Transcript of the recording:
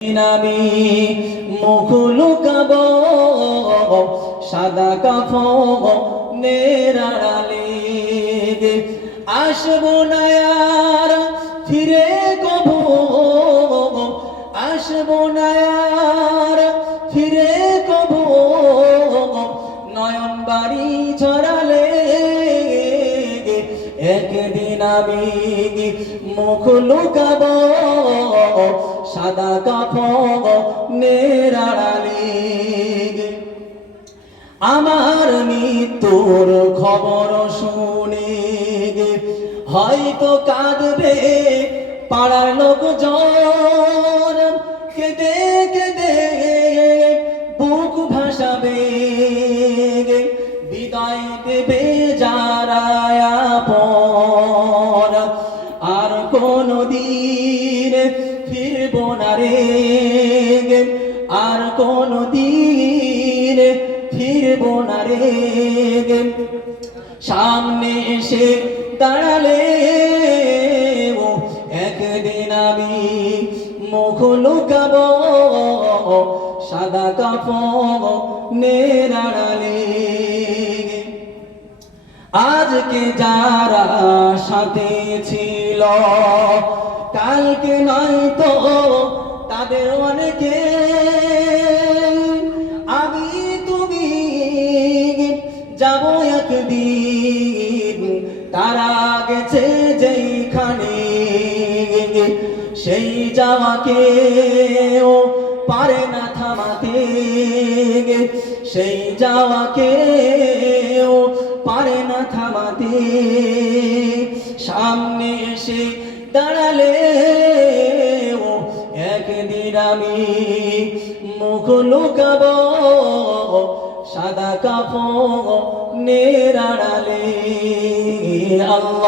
আমি মুখ লুকাবো সাদা কাফনের আড়ালে, আসবো না আর ফিরে কবু, আসবো না আর ফিরে কবু, নয়ন বাড়ি ছড়ালে একদিন আমি মুখ লুকাবো সাদা কাফনের আড়ালে। আমার মৃত্যুর খবর শুনে হয়তো কাঁদবে পাড়ার লোকজন, কেঁদে কেঁদে বুক ভাসাবে, বিদায় দেবে যারা আপন। আর কোনদিন ফিরবো না রে, আর কোনদিন ফিরবো না রে, সামনে এসে দাঁড়ালে একদিন আমি মুখ লুকাবো সাদা কাফনের আড়ালে। আজকে যারা সাথে ছিল কালকে নয়তো তাদের অনেকে, আমি তুমি যাব একদিন, তারা গেছে যেখানে সেই যাওয়াকে ও পারে না থামাতে, সেই যাওয়াকে ও পারে না থামাতে। সামনে এসে দাঁড়ালে ও একদিন আমি মুখ লুকাবো সাদা কাফনের আড়ালে। আল্লাহ।